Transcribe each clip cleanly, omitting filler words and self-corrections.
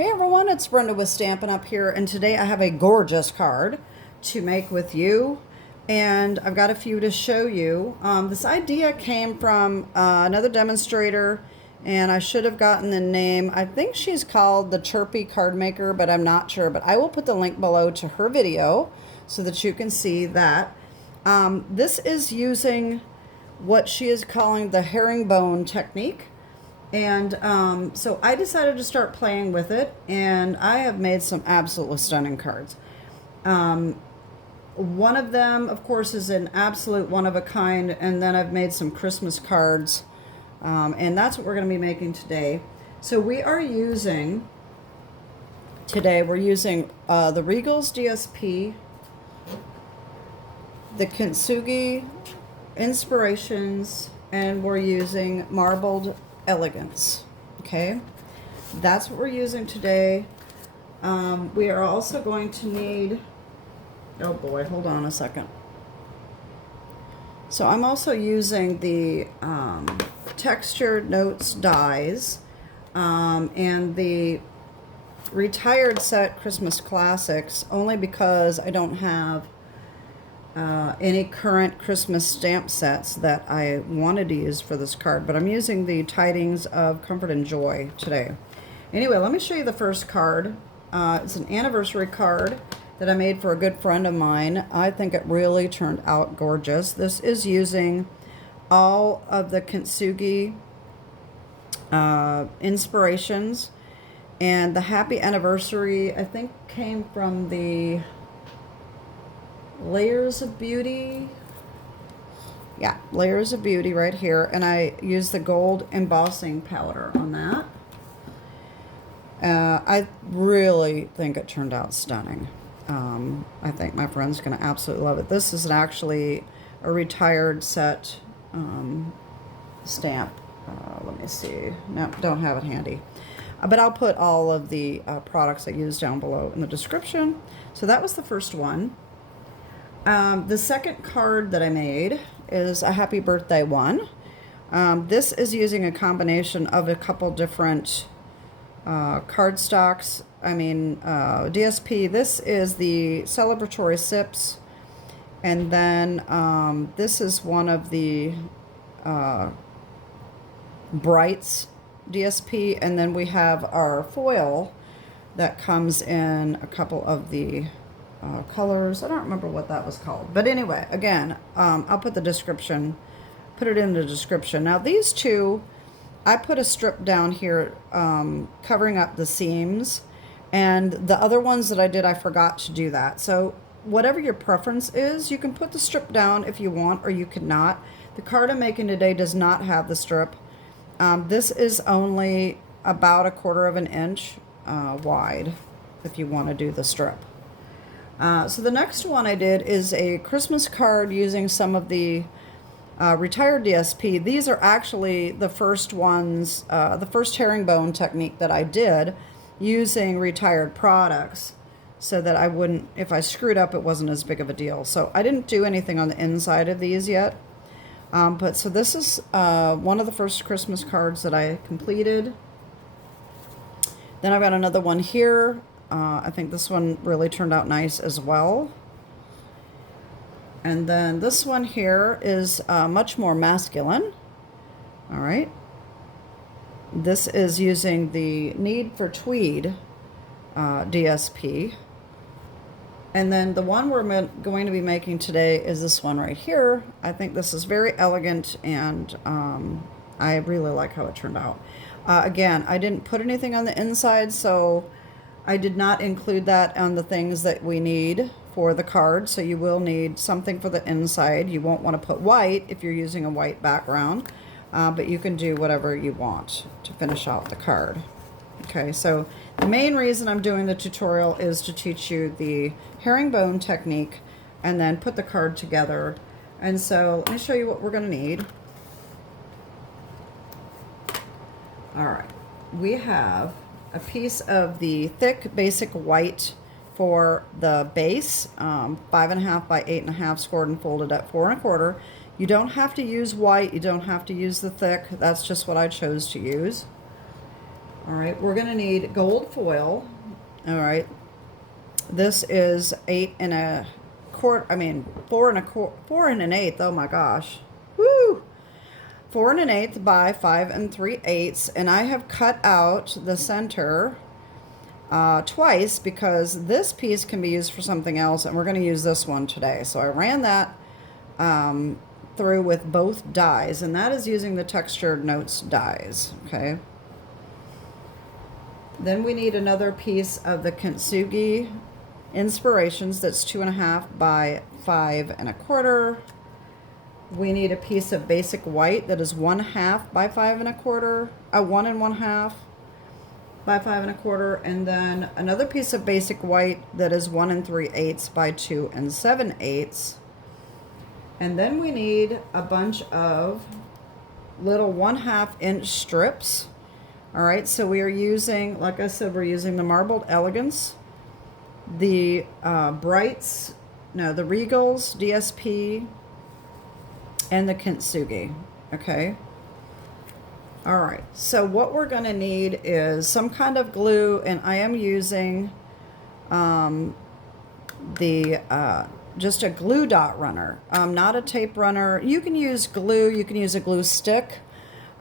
Hey everyone, it's Brenda with Stampin' Up here, and today I have a gorgeous card to make with you, and I've got a few to show you. This idea came from another demonstrator, and I should have gotten the name. I think she's called the Chirpy Card Maker, but I'm not sure. But I will put the link below to her video so that you can see that. This is using what she is calling the herringbone technique. And so I decided to start playing with it, and I have made some absolutely stunning cards. One of them, of course, is an absolute one-of-a-kind, and then I've made some Christmas cards, and that's what we're going to be making today. So we are using, today we're using the Regal's DSP, the Kintsugi Inspirations, and we're using Marbled Elegance. Okay, that's what we're using today. We are also going to need, oh boy, hold on a second. So I'm also using the Textured Notes dies and the Retired Set Christmas Classics, only because I don't have any current Christmas stamp sets that I wanted to use for this card, but I'm using the Tidings of Comfort and Joy today. Anyway, let me show you the first card. It's an anniversary card that I made for a good friend of mine. I think it really turned out gorgeous. This is using all of the Kintsugi inspirations, and the happy anniversary, I think, came from the Layers of Beauty. Yeah, Layers of Beauty right here. And I used the gold embossing powder on that. I really think it turned out stunning. I think my friend's going to absolutely love it. This is actually a retired set stamp. Let me see. No, don't have it handy. But I'll put all of the products I use down below in the description. So that was the first one. The second card that I made is a happy birthday one. This is using a combination of a couple different cardstocks. DSP. This is the celebratory sips, and then this is one of the Brights DSP, and then we have our foil that comes in a couple of the colors. I don't remember what that was called, but anyway, again, I'll put the description, put it in the description. Now these two, I put a strip down here covering up the seams, and the other ones that I did, I forgot to do that. So whatever your preference is, you can put the strip down if you want, or you could not. The card I'm making today does not have the strip. This is only about 1/4 of an inch wide if you want to do the strip. So the next one I did is a Christmas card using some of the retired DSP. These are actually the first ones, the first herringbone technique that I did using retired products, so that I wouldn't, if I screwed up, it wasn't as big of a deal. So I didn't do anything on the inside of these yet. But so this is one of the first Christmas cards that I completed. Then I've got another one here. I think this one really turned out nice as well. And then this one here is much more masculine. All right. This is using the Need for Tweed DSP. And then the one we're going to be making today is this one right here. I think this is very elegant, and I really like how it turned out. Again, I didn't put anything on the inside, so I did not include that on the things that we need for the card. So you will need something for the inside. You won't want to put white if you're using a white background, but you can do whatever you want to finish out the card. Okay, so the main reason I'm doing the tutorial is to teach you the herringbone technique and then put the card together. And so let me show you what we're going to need. All right, we have a piece of the thick basic white for the base, 5.5 by 8.5, scored and folded at 4 1/4. You don't have to use white, you don't have to use the thick. That's just what I chose to use. All right, we're gonna need gold foil. All right, this is 8 1/4. 4 1/4, 4 1/8. Oh my gosh, woo! 4 1/8 by 5 3/8, and I have cut out the center twice because this piece can be used for something else, and we're going to use this one today. So I ran that through with both dies, and that is using the Textured Notes dies. Okay. Then we need another piece of the Kintsugi Inspirations that's 2.5 by 5 1/4. We need a piece of basic white that is 1/2 by 5 1/4, 1 1/2 by 5 1/4, and then another piece of basic white that is 1 3/8 by 2 7/8. And then we need a bunch of little 1/2 inch strips. All right, so we are using, like I said, we're using the Marbled Elegance, the Regals DSP, and the Kintsugi. Okay. All right, so what we're going to need is some kind of glue, and I am using just a glue dot runner, not a tape runner. You can use glue, you can use a glue stick,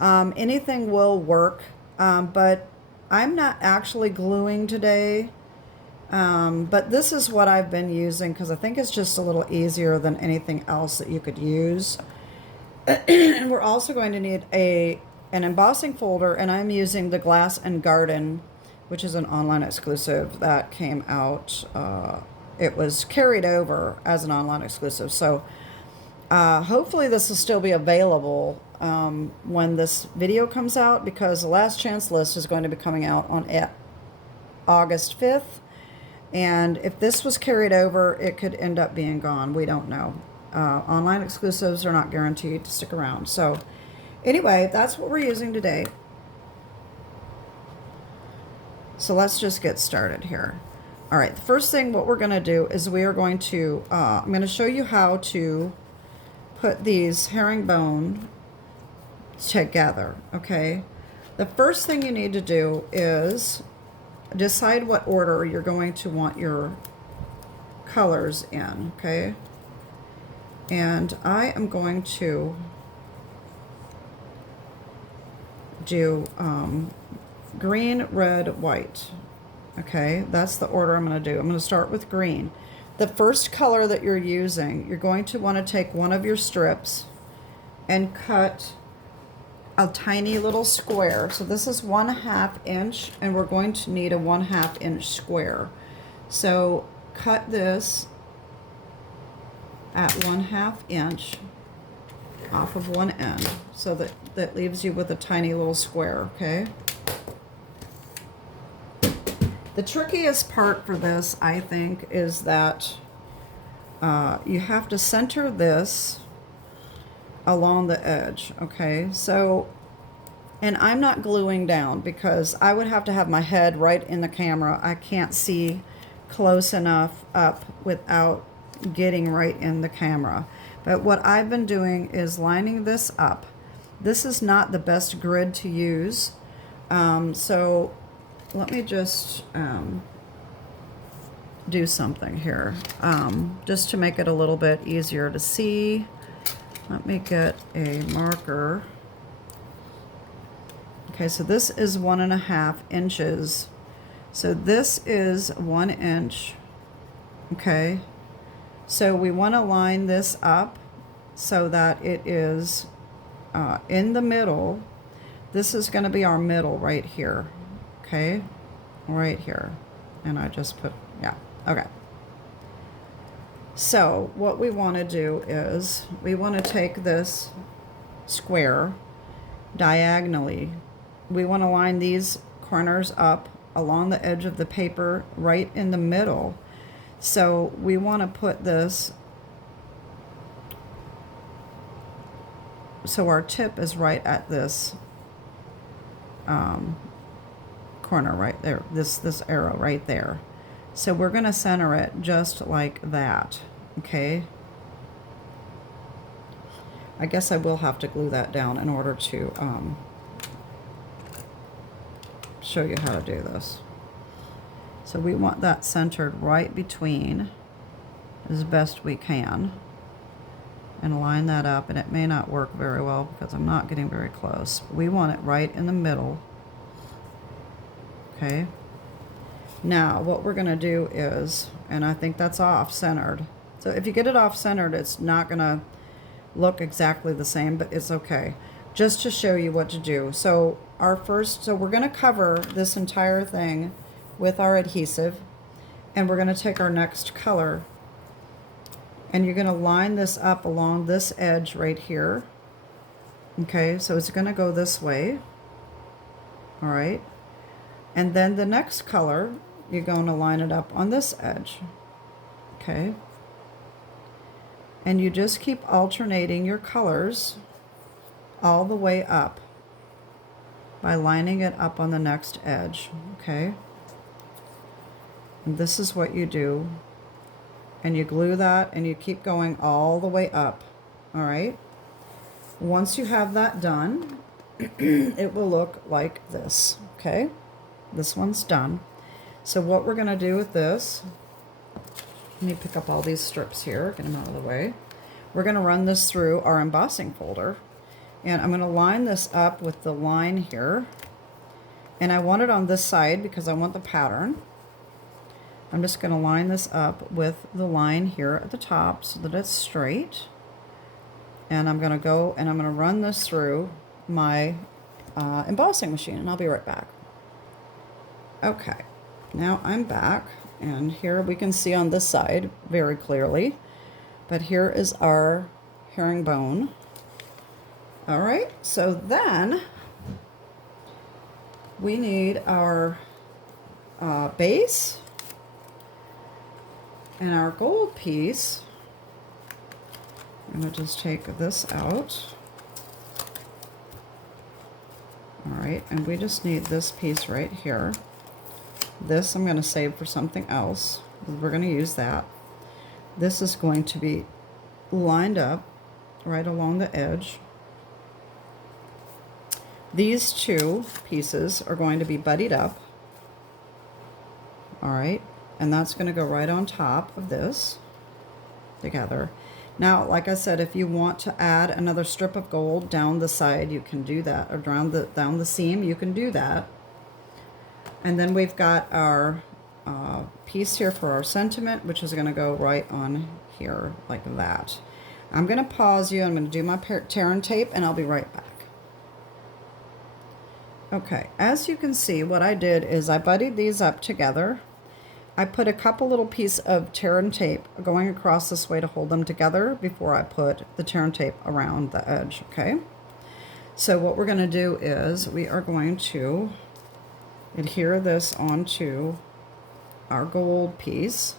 anything will work, but I'm not actually gluing today, but this is what I've been using because I think it's just a little easier than anything else that you could use. And we're also going to need an embossing folder, and I'm using the Glass and Garden, which is an online exclusive that came out. It was carried over as an online exclusive. So hopefully this will still be available when this video comes out, because the Last Chance list is going to be coming out on August 5th. And if this was carried over, it could end up being gone. We don't know. Online exclusives are not guaranteed to stick around. So anyway, that's what we're using today. So let's just get started here. All right, the first thing what we're going to do is we are going to, I'm going to show you how to put these herringbone together, okay? The first thing you need to do is decide what order you're going to want your colors in, okay? And I am going to do green, red, white. Okay, that's the order I'm going to do. I'm going to start with green. The first color that you're using, you're going to want to take one of your strips and cut a tiny little square. So this is 1/2 inch, and we're going to need a 1/2 inch square. So cut this at 1/2 inch off of one end, so that leaves you with a tiny little square, okay? The trickiest part for this, I think, is that you have to center this along the edge, okay? So, and I'm not gluing down because I would have to have my head right in the camera. I can't see close enough up without getting right in the camera. But what I've been doing is lining this up. This is not the best grid to use. So let me just do something here, just to make it a little bit easier to see. Let me get a marker. Okay, so this is 1.5 inches. So this is 1 inch. Okay. So we want to line this up so that it is in the middle. This is going to be our middle right here. Okay, right here. And I just put, yeah, okay. So what we want to do is we want to take this square diagonally. We want to line these corners up along the edge of the paper right in the middle. So we want to put this so our tip is right at this corner right there, this arrow right there. So we're going to center it just like that, okay? I guess I will have to glue that down in order to show you how to do this. So we want that centered right between as best we can, and line that up, and it may not work very well because I'm not getting very close. We want it right in the middle. Okay. Now what we're going to do is, and I think that's off centered. So if you get it off centered, it's not going to look exactly the same, but it's okay. Just to show you what to do. So we're going to cover this entire thing with our adhesive, and we're going to take our next color, and you're going to line this up along this edge right here. Okay, so it's going to go this way. All right. And then the next color, you're going to line it up on this edge. Okay. And you just keep alternating your colors all the way up by lining it up on the next edge. Okay. And this is what you do. And you glue that, and you keep going all the way up. All right. Once you have that done, it will look like this. Okay. This one's done. So what we're going to do with this, let me pick up all these strips here, get them out of the way. We're going to run this through our embossing folder, and I'm going to line this up with the line here, and I want it on this side because I want the pattern. I'm just going to line this up with the line here at the top so that it's straight, and I'm going to go and I'm going to run this through my embossing machine, and I'll be right back. Okay, now I'm back, and here we can see on this side very clearly, but here is our herringbone. All right, so then we need our base and our gold piece. I'm going to just take this out. All right, and we just need this piece right here. This I'm going to save for something else. We're going to use that. This is going to be lined up right along the edge. These two pieces are going to be buddied up. All right, and that's going to go right on top of this together. Now, like I said, if you want to add another strip of gold down the side, you can do that, or down the seam, you can do that. And then we've got our piece here for our sentiment, which is going to go right on here like that. I'm going to pause you. I'm going to do my tear and tape, and I'll be right back. Okay, as you can see, what I did is I buddied these up together. I put a couple little pieces of tear and tape going across this way to hold them together before I put the tear and tape around the edge, okay? So what we're going to do is we are going to adhere this onto our gold piece.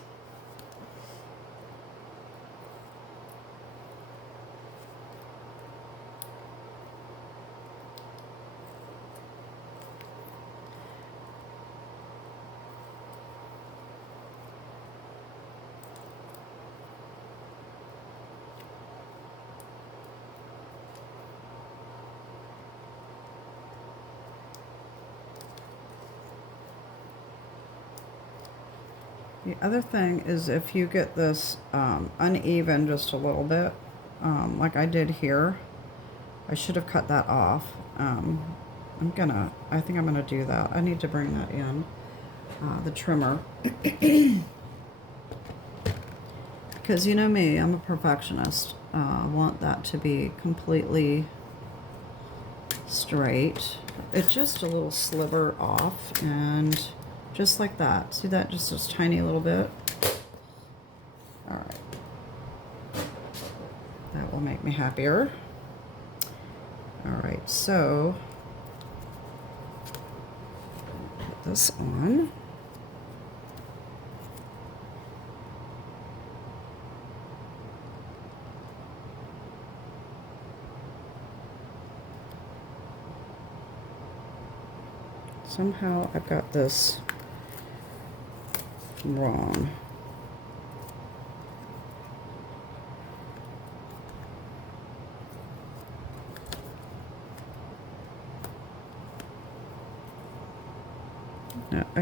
The other thing is if you get this uneven just a little bit, like I did here, I should have cut that off. I think I'm gonna do that. I need to bring that in, the trimmer. Because you know me, I'm a perfectionist. I want that to be completely straight. It's just a little sliver off, and just like that. See that? Just this tiny little bit. All right. That will make me happier. All right, so put this on. Somehow I've got this wrong.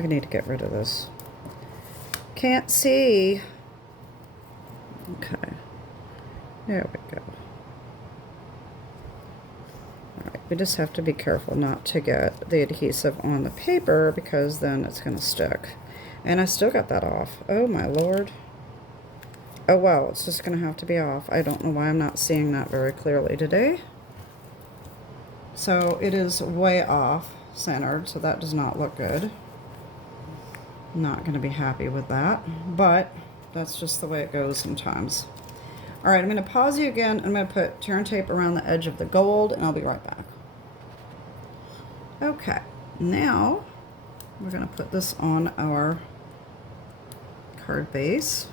I need to get rid of this. Can't see. Okay. There we go. Alright, we just have to be careful not to get the adhesive on the paper because then it's going to stick. And I still got that off. Oh my lord. Oh wow, it's just going to have to be off. I don't know why I'm not seeing that very clearly today. So it is way off centered, so that does not look good. Not going to be happy with that, but that's just the way it goes sometimes. All right, I'm going to pause you again. I'm going to put tear and tape around the edge of the gold, and I'll be right back. Okay, now we're going to put this on our card base.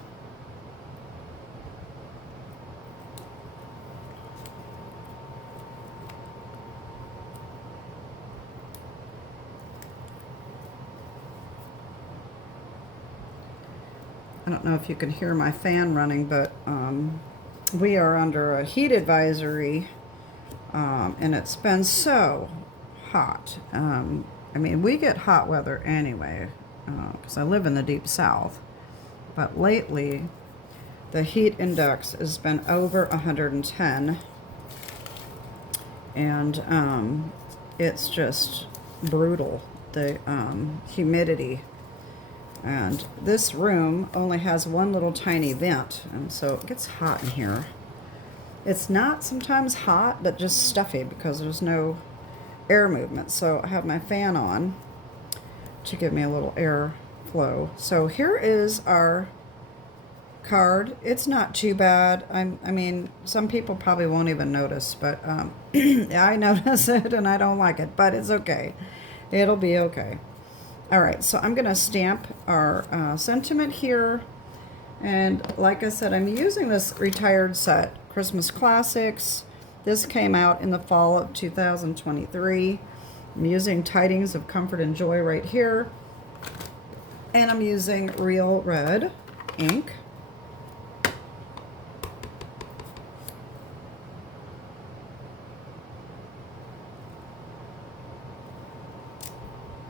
I don't know if you can hear my fan running, but we are under a heat advisory, and it's been so hot. I mean, we get hot weather anyway, because I live in the deep south, but lately the heat index has been over 110, and it's just brutal, the humidity. And this room only has one little tiny vent, and so it gets hot in here. It's not sometimes hot, but just stuffy because there's no air movement. So I have my fan on to give me a little air flow. So here is our card. It's not too bad. I mean, some people probably won't even notice, but I notice it and I don't like it, but it's okay. It'll be okay. All right, so I'm going to stamp our sentiment here. And like I said, I'm using this retired set, Christmas Classics. This came out in the fall of 2023. I'm using Tidings of Comfort and Joy right here. And I'm using Real Red ink.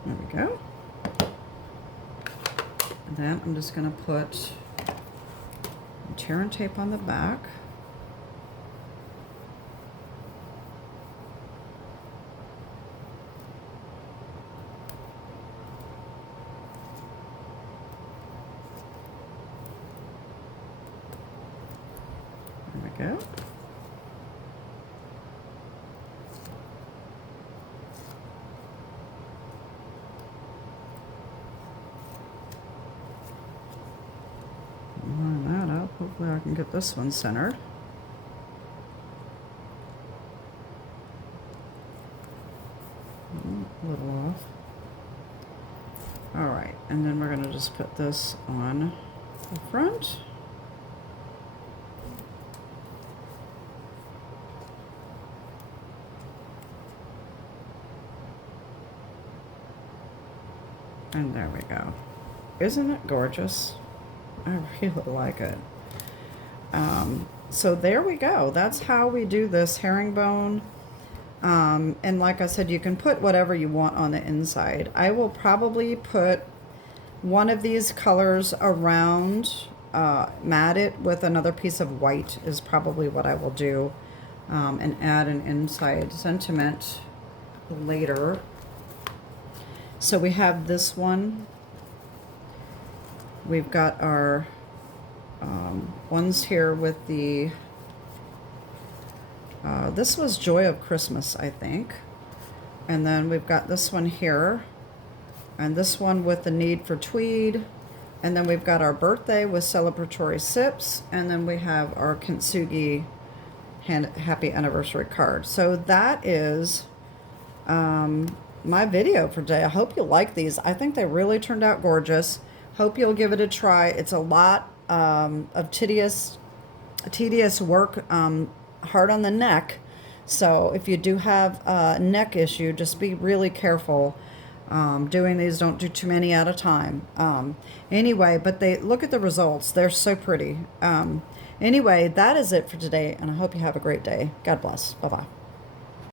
There we go. And then I'm just going to put tear and tape on the back. There we go. Line that up. Hopefully I can get this one centered. A little off. All right, and then we're going to just put this on the front. And there we go. Isn't it gorgeous? I really like it. So there we go. That's how we do this herringbone. And like I said, you can put whatever you want on the inside. I will probably put one of these colors around, mat it with another piece of white is probably what I will do, and add an inside sentiment later. So we have this one. We've got our ones here with the, this was Joy of Christmas, I think. And then we've got this one here, and this one with the need for tweed. And then we've got our birthday with celebratory sips. And then we have our Kintsugi happy anniversary card. So that is my video for today. I hope you like these. I think they really turned out gorgeous. Hope you'll give it a try. It's a lot of tedious work, hard on the neck. So if you do have a neck issue, just be really careful doing these. Don't do too many at a time. Anyway, but look at the results. They're so pretty. Anyway, that is it for today, and I hope you have a great day. God bless. Bye-bye.